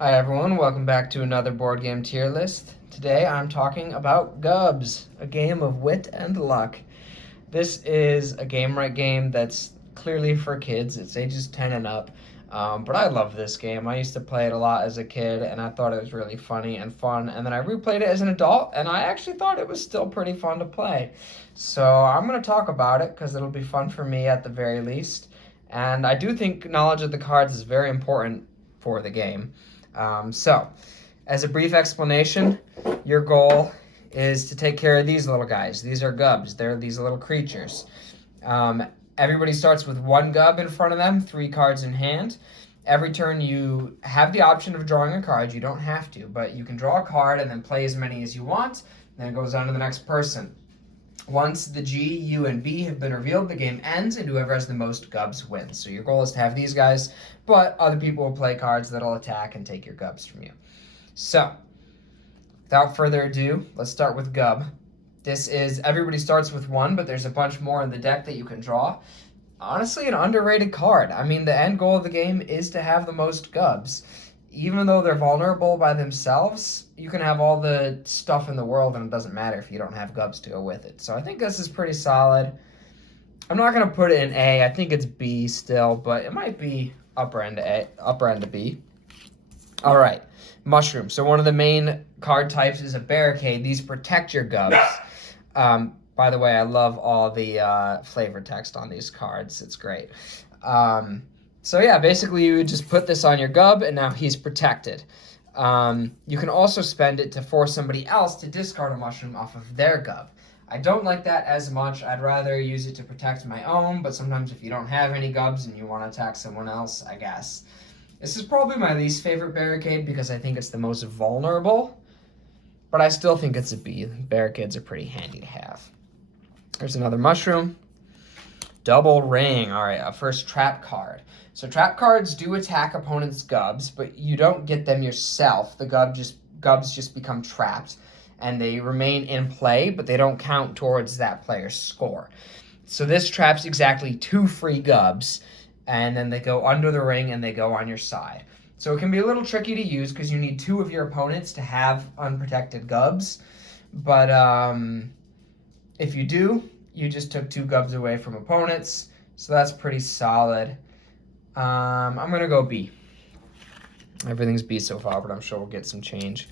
Hi everyone, welcome back to another board game tier list. Today I'm talking about Gubs, a game of wit and luck. This is a game that's clearly for kids. It's ages 10 and up. But I love this game. I used to play it a lot as a kid and I thought it was really funny and fun. And then I replayed it as an adult and I actually thought it was still pretty fun to play. So I'm going to talk about it because it'll be fun for me at the very least. And I do think knowledge of the cards is very important for the game. As a brief explanation, your goal is to take care of these little guys. These are Gubs. They're these little creatures. Everybody starts with one Gub in front of them, 3 cards in hand. Every turn you have the option of drawing a card. You don't have to, but you can draw a card and then play as many as you want. Then it goes on to the next person. Once the G, U, and B have been revealed, the game ends, and whoever has the most Gubs wins. So your goal is to have these guys, but other people will play cards that'll attack and take your Gubs from you. So, without further ado, let's start with Gub. Everybody starts with 1, but there's a bunch more in the deck that you can draw. Honestly, an underrated card. I mean, the end goal of the game is to have the most Gubs. Even though they're vulnerable by themselves, you can have all the stuff in the world and it doesn't matter if you don't have Gubs to go with it. So I think this is pretty solid. I'm not going to put it in A. I think it's B still, but it might be upper end of B. All right, Mushroom. So one of the main card types is a barricade. These protect your Gubs. By the way, I love all the flavor text on these cards. It's great. So yeah, basically you would just put this on your Gub and now he's protected. You can also spend it to force somebody else to discard a mushroom off of their Gub. I don't like that as much. I'd rather use it to protect my own, but sometimes if you don't have any Gubs and you want to attack someone else, I guess. This is probably my least favorite barricade because I think it's the most vulnerable, but I still think it's a B. Barricades are pretty handy to have. There's another mushroom. Double ring. All right, first trap card. So trap cards do attack opponents' Gubs, but you don't get them yourself. The Gubs just become trapped, and they remain in play, but they don't count towards that player's score. So this traps exactly 2 free Gubs, and then they go under the ring and they go on your side. So it can be a little tricky to use because you need 2 of your opponents to have unprotected Gubs, but if you do, you just took 2 Gubs away from opponents, so that's pretty solid. I'm going to go B. Everything's B so far, but I'm sure we'll get some change.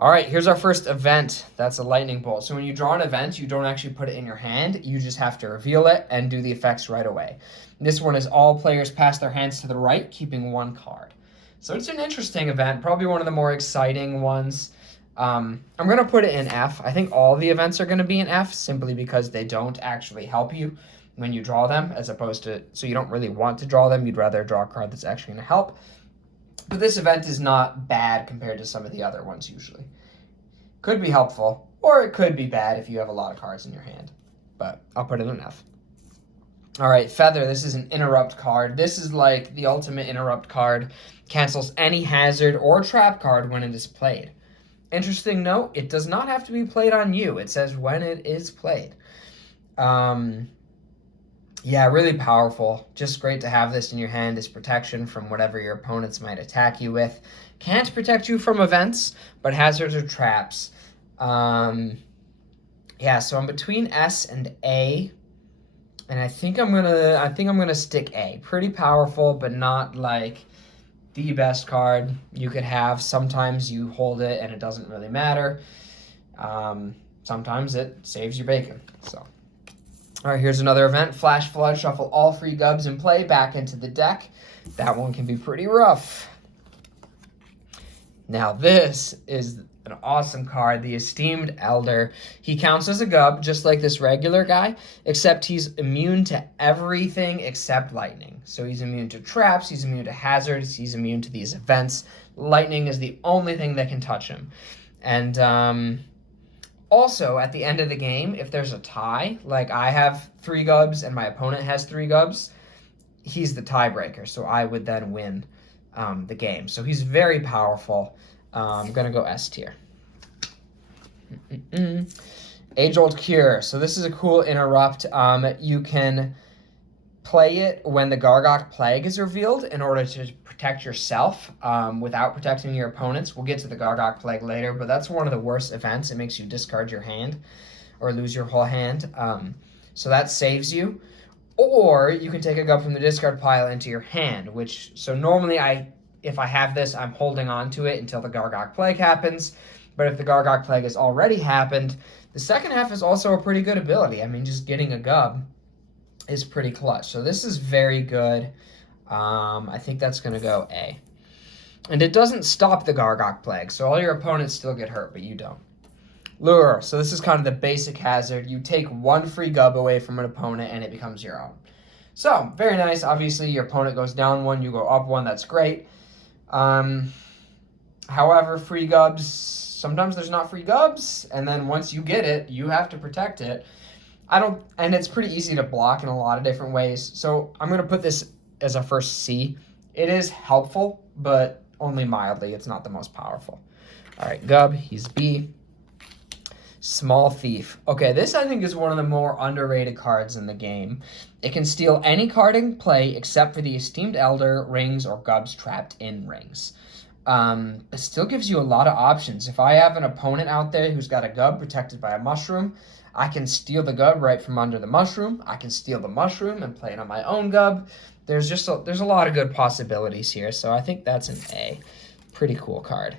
All right, here's our first event. That's a lightning bolt. So when you draw an event, you don't actually put it in your hand. You just have to reveal it and do the effects right away. This one is all players pass their hands to the right, keeping 1 card. So it's an interesting event, probably one of the more exciting ones. I'm going to put it in F. I think all the events are going to be in F simply because they don't actually help you when you draw them, as opposed to, so you don't really want to draw them. You'd rather draw a card that's actually going to help. But this event is not bad compared to some of the other ones usually. Could be helpful, or it could be bad if you have a lot of cards in your hand. But I'll put it in F. All right, Feather. This is an interrupt card. This is like the ultimate interrupt card. Cancels any hazard or trap card when it is played. Interesting note, it does not have to be played on you. It says when it is played. Yeah, really powerful. Just great to have this in your hand as protection from whatever your opponents might attack you with. Can't protect you from events, but hazards or traps. Yeah, so I'm between S and A, and I think I'm gonna stick A. Pretty powerful, but not like the best card you could have. Sometimes you hold it and it doesn't really matter. Sometimes it saves your bacon. So. All right, here's another event. Flash Flood. Shuffle all free Gubs in play back into the deck. That one can be pretty rough. Now this is an awesome card, the Esteemed Elder. He counts as a Gub, just like this regular guy, except he's immune to everything except lightning. So he's immune to traps, he's immune to hazards, he's immune to these events. Lightning is the only thing that can touch him. And also, at the end of the game, if there's a tie, like I have 3 Gubs and my opponent has 3 Gubs, he's the tiebreaker, so I would then win the game. So he's very powerful. I'm going to go S tier. Age-Old Cure. So this is a cool interrupt. You can play it when the Gargok Plague is revealed in order to protect yourself without protecting your opponents. We'll get to the Gargok Plague later, but that's one of the worst events. It makes you discard your hand or lose your whole hand. So that saves you. Or you can take a Gub from the discard pile into your hand, so normally if I have this, I'm holding on to it until the Gargok Plague happens. But if the Gargok Plague has already happened, the second half is also a pretty good ability. I mean, just getting a Gub is pretty clutch. So this is very good. I think that's going to go A. And it doesn't stop the Gargok Plague, so all your opponents still get hurt, but you don't. Lure. So this is kind of the basic hazard. You take one free Gub away from an opponent, and it becomes your own. So, very nice. Obviously, your opponent goes down one, you go up one. That's great. However, free Gubs, sometimes there's not free Gubs, and then once you get it, you have to protect it. And it's pretty easy to block in a lot of different ways. So I'm going to put this as a first C. It is helpful, but only mildly. It's not the most powerful. All right, Gub, he's B. Small Thief. Okay, this I think is one of the more underrated cards in the game. It can steal any card in play except for the Esteemed Elder, rings, or Gubs trapped in rings. It still gives you a lot of options. If I have an opponent out there who's got a Gub protected by a mushroom, I can steal the Gub right from under the mushroom. I can steal the mushroom and play it on my own Gub. There's a lot of good possibilities here, so I think that's an A. Pretty cool card.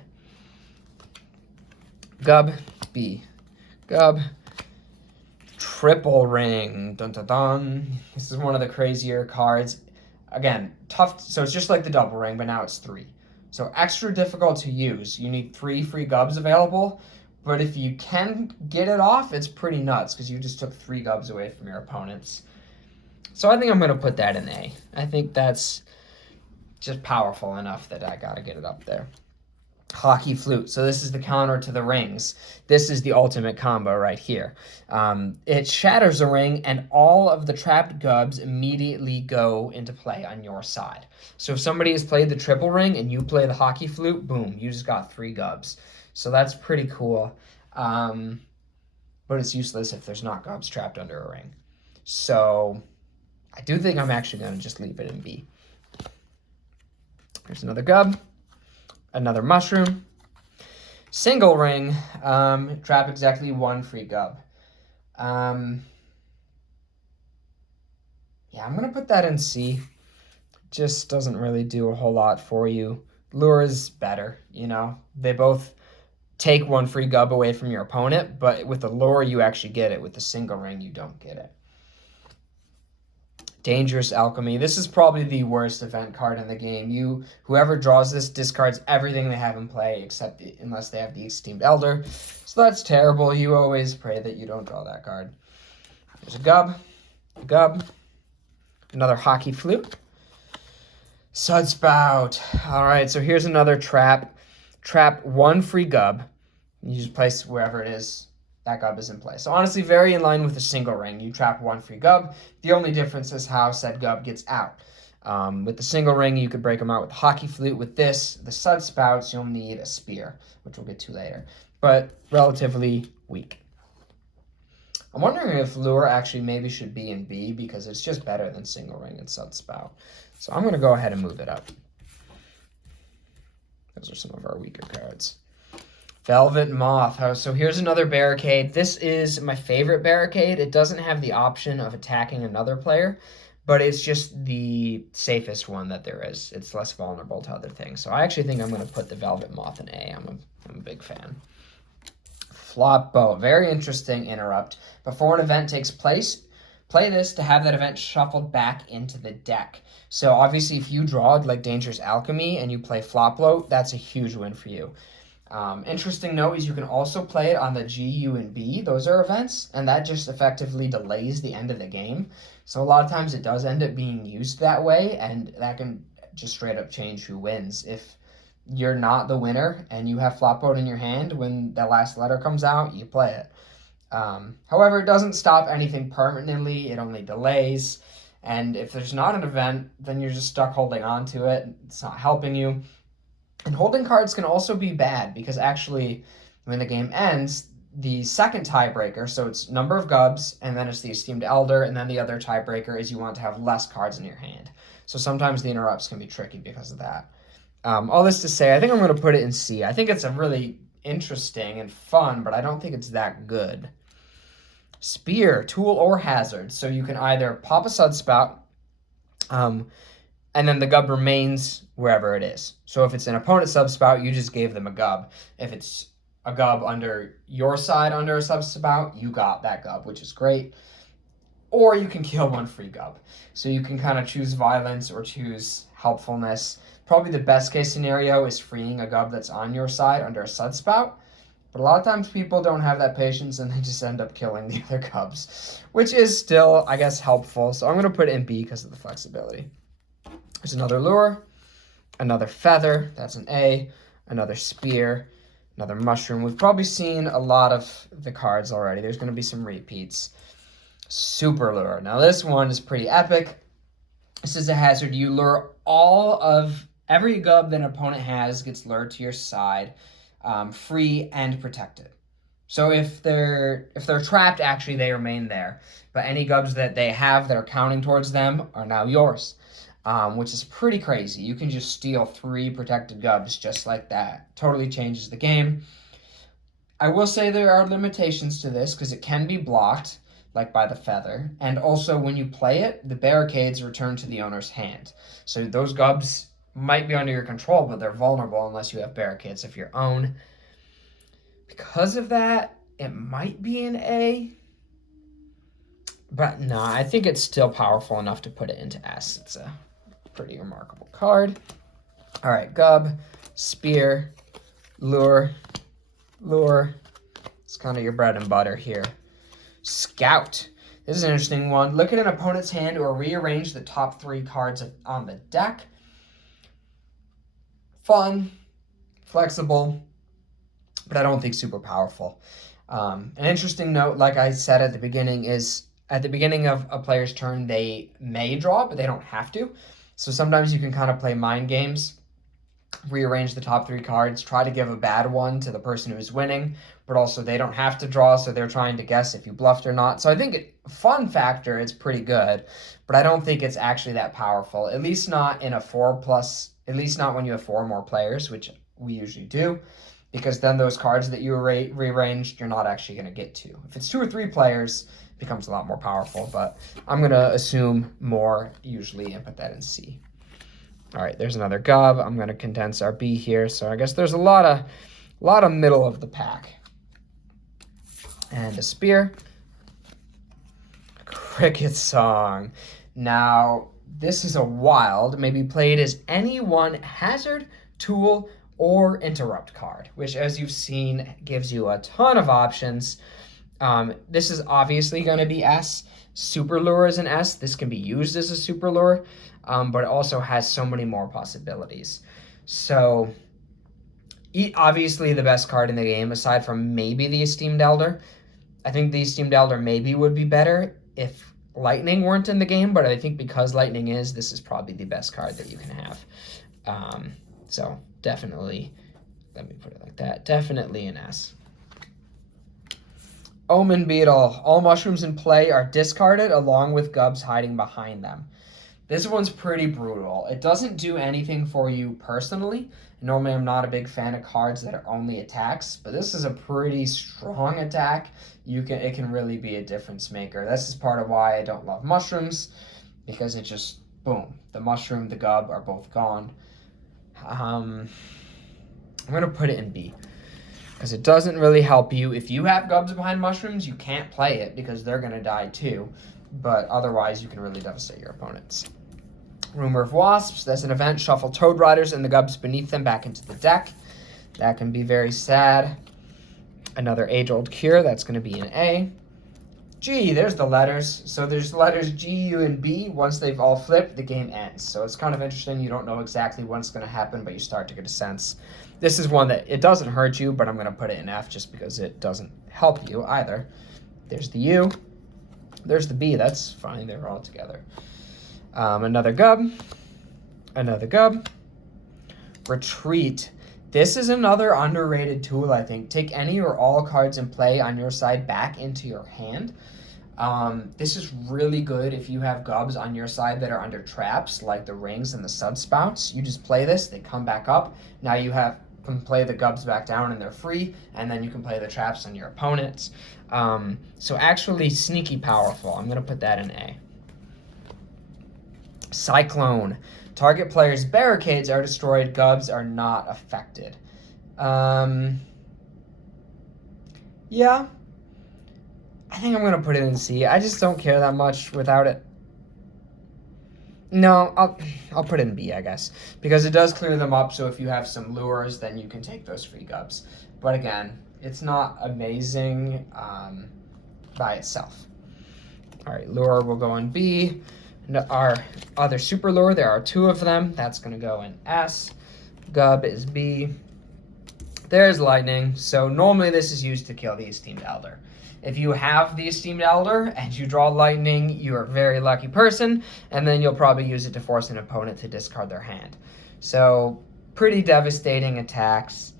Gub, B. Gub, Triple Ring. Dun dun dun. This is one of the crazier cards. Again, tough. So it's just like the double ring, but now it's 3. So extra difficult to use. You need 3 free Gubs available, but if you can get it off, it's pretty nuts because you just took 3 Gubs away from your opponents. So I think I'm going to put that in A. I think that's just powerful enough that I got to get it up there. Hockey Flute. So this is the counter to the rings. This is the ultimate combo right here. It shatters a ring, and all of the trapped Gubs immediately go into play on your side. So if somebody has played the triple ring and you play the Hockey Flute, boom, you just got 3 Gubs. So that's pretty cool. But it's useless if there's not Gubs trapped under a ring. So I do think I'm actually going to just leave it in B. Here's another Gub. Another mushroom. Single ring. Trap exactly 1 free Gub. Yeah, I'm going to put that in C. Just doesn't really do a whole lot for you. Lure is better, you know. They both take 1 free Gub away from your opponent, but with the lure, you actually get it. With the single ring, you don't get it. Dangerous Alchemy. This is probably the worst event card in the game. Whoever draws this discards everything they have in play unless they have the Esteemed Elder. So that's terrible. You always pray that you don't draw that card. There's a Gub, another Hockey Flute, Sudspout. All right, so here's another trap. Trap 1 free Gub. You just place wherever it is. That Gub is in play. So honestly, very in line with a single ring. You trap 1 free Gub. The only difference is how said Gub gets out. With the single ring, you could break them out with the Hockey Flute. With this, the Sudspouts, you'll need a Spear, which we'll get to later. But relatively weak. I'm wondering if Lure actually maybe should be in B because it's just better than single ring and Sudspout. So I'm going to go ahead and move it up. Those are some of our weaker cards. Velvet Moth. So here's another barricade. This is my favorite barricade. It doesn't have the option of attacking another player, but it's just the safest one that there is. It's less vulnerable to other things. So I actually think I'm going to put the Velvet Moth in A. I'm a big fan. Flop Boat. Very interesting interrupt. Before an event takes place, play this to have that event shuffled back into the deck. So obviously if you draw like Dangerous Alchemy and you play Flop Boat, that's a huge win for you. Interesting note is you can also play it on the G, U, and B. Those are events, and that just effectively delays the end of the game. So a lot of times it does end up being used that way, and that can just straight up change who wins. If you're not the winner and you have Flop Boat in your hand when the last letter comes out, you play it. However, it doesn't stop anything permanently. It only delays. And if there's not an event, then you're just stuck holding on to it. It's not helping you. And holding cards can also be bad because actually when the game ends, the second tiebreaker, so it's number of Gubs, and then it's the Esteemed Elder, and then the other tiebreaker is you want to have less cards in your hand. So sometimes the interrupts can be tricky because of that. All this to say, I think I'm going to put it in C. I think it's a really interesting and fun, but I don't think it's that good. Spear, tool, or hazard. So you can either pop a Sudspout, and then the Gub remains wherever it is. So if it's an opponent's Subspout, you just gave them a Gub. If it's a Gub under your side under a Subspout, you got that Gub, which is great. Or you can kill one free Gub. So you can kind of choose violence or choose helpfulness. Probably the best case scenario is freeing a Gub that's on your side under a Sudspout. But a lot of times people don't have that patience and they just end up killing the other Gubs, which is still, I guess, helpful. So I'm going to put it in B because of the flexibility. There's another lure, another feather, that's an A, another spear, another mushroom. We've probably seen a lot of the cards already. There's going to be some repeats. Super lure. Now this one is pretty epic. This is a hazard. You lure every Gub that an opponent has gets lured to your side. Free and protected. So if they're trapped, actually they remain there. But any Gubs that they have that are counting towards them are now yours, which is pretty crazy. You can just steal 3 protected Gubs just like that. Totally changes the game. I will say there are limitations to this because it can be blocked, like by the feather. And also when you play it, the barricades return to the owner's hand. So those Gubs might be under your control, but they're vulnerable unless you have barricades of your own. Because of that, it might be an A. But no, I think it's still powerful enough to put it into S. It's a pretty remarkable card. All right, Gub, spear, lure. It's kind of your bread and butter here. Scout. This is an interesting one. Look at an opponent's hand or rearrange the top 3 cards on the deck. Fun, flexible, but I don't think super powerful. An interesting note, like I said at the beginning, is at the beginning of a player's turn, they may draw, but they don't have to. So sometimes you can kind of play mind games, rearrange the top 3 cards, try to give a bad one to the person who's winning, but also they don't have to draw, so they're trying to guess if you bluffed or not. So I think fun factor, it's pretty good, but I don't think it's actually that powerful, at least not in a 4+, at least not when you have 4 more players, which we usually do, because then those cards that you rearranged, you're not actually going to get to. If it's 2 or 3 players, it becomes a lot more powerful, but I'm going to assume more usually and put that in C. All right, there's another Gub. I'm going to condense our B here, so I guess there's a lot of middle of the pack. And a spear. Cricket Song. Now, this is a wild, maybe played as any one hazard, tool, or interrupt card, which as you've seen gives you a ton of options. This is obviously going to be S. Super lure is an S. This can be used as a super lure, but it also has so many more possibilities. So obviously the best card in the game, aside from maybe the Esteemed Elder. I think the Esteemed Elder maybe would be better if Lightning weren't in the game, but I think because Lightning is, this is probably the best card that you can have. So definitely, let me put it like that, definitely an S. Omen Beetle. All mushrooms in play are discarded along with Gubs hiding behind them. This one's pretty brutal. It doesn't do anything for you personally. Normally I'm not a big fan of cards that are only attacks, but this is a pretty strong attack. It can really be a difference maker. This is part of why I don't love mushrooms, because it just, boom, the mushroom, the Gub are both gone. I'm going to put it in B, because it doesn't really help you. If you have Gubs behind mushrooms, you can't play it because they're going to die too, but otherwise you can really devastate your opponents. Rumor of Wasps, that's an event. Shuffle Toad Riders and the Gubs beneath them back into the deck. That can be very sad. Another age-old cure, that's going to be an A. G, there's the letters. So there's letters G, U, and B. Once they've all flipped, the game ends. So it's kind of interesting. You don't know exactly what's going to happen, but you start to get a sense. This is one that it doesn't hurt you, but I'm going to put it in F just because it doesn't help you either. There's the U. There's the B. That's fine. They're all together. Another Gub. Another Gub. Retreat. This is another underrated tool, I think. Take any or all cards in play on your side back into your hand. This is really good if you have Gubs on your side that are under traps, like the rings and the sub-spouts. You just play this, they come back up. Now you can play the Gubs back down and they're free, and then you can play the traps on your opponents. So actually sneaky powerful. I'm going to put that in A. Cyclone. Target player's barricades are destroyed. Gubs are not affected. Yeah. I think I'm going to put it in C. I just don't care that much without it. No, I'll put it in B, I guess. Because it does clear them up, so if you have some lures, then you can take those free Gubs. But again, it's not amazing by itself. All right, lure will go in B. Our other super lure, there are 2 of them. That's going to go in S. Gub is B. There's lightning. So normally this is used to kill the Esteemed Elder. If you have the Esteemed Elder and you draw lightning, you're a very lucky person, and then you'll probably use it to force an opponent to discard their hand. So pretty devastating attacks.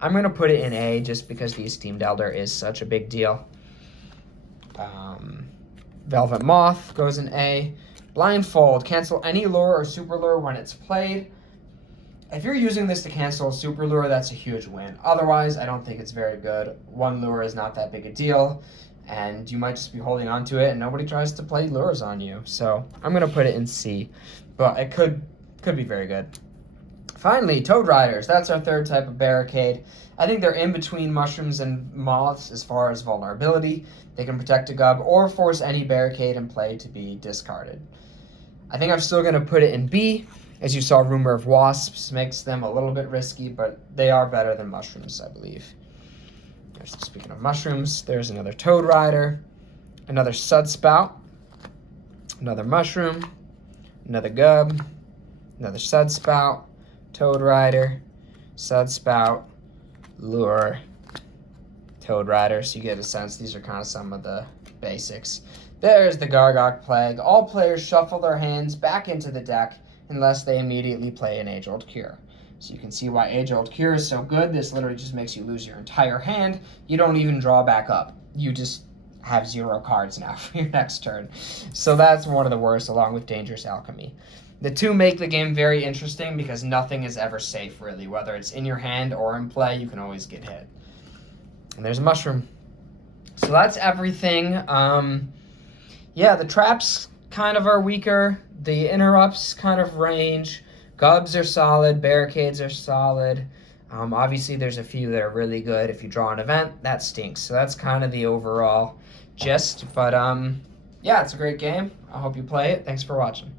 I'm going to put it in A just because the Esteemed Elder is such a big deal. Velvet Moth goes in A. Blindfold. Cancel any lure or super lure when it's played. If you're using this to cancel a super lure, that's a huge win. Otherwise, I don't think it's very good. 1 lure is not that big a deal, and you might just be holding on to it, and nobody tries to play lures on you. So I'm going to put it in C, but it could be very good. Finally, Toad Riders. That's our 3rd type of barricade. I think they're in between mushrooms and moths as far as vulnerability. They can protect a Gub or force any barricade in play to be discarded. I think I'm still going to put it in B. As you saw, Rumor of Wasps makes them a little bit risky, but they are better than mushrooms, I believe. Speaking of mushrooms, there's another Toad Rider, another Sudspout, another mushroom, another Gub, another Sudspout, Toad Rider, Sudspout, Lure, Toad Rider. So you get a sense these are kind of some of the basics. There's the Gargok Plague. All players shuffle their hands back into the deck unless they immediately play an Age-Old Cure. So you can see why Age-Old Cure is so good. This literally just makes you lose your entire hand. You don't even draw back up. You just have 0 cards now for your next turn. So that's one of the worst, along with Dangerous Alchemy. The 2 make the game very interesting because nothing is ever safe, really. Whether it's in your hand or in play, you can always get hit. And there's a mushroom. So that's everything. Yeah, the traps kind of are weaker. The interrupts kind of range. Gubs are solid. Barricades are solid. Obviously, there's a few that are really good. If you draw an event, that stinks. So that's kind of the overall gist. But yeah, it's a great game. I hope you play it. Thanks for watching.